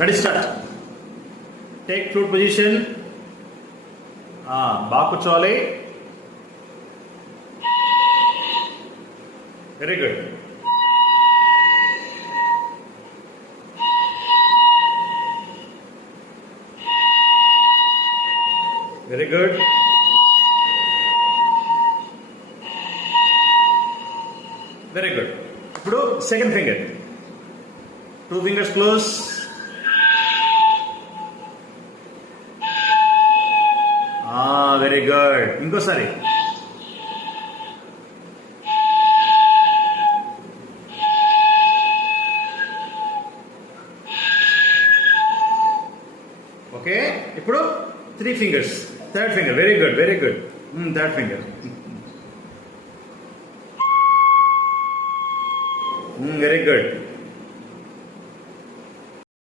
Ready start. Take flute position. బాగా కూర్చోవాలి. Very good. Very good. Very good. ఇప్పుడు second finger, 2 fingers close. Very good. ఇంకోసారి. Okay, ఇప్పుడు 3 fingers, third finger. Very good, very good. Third finger. Very good.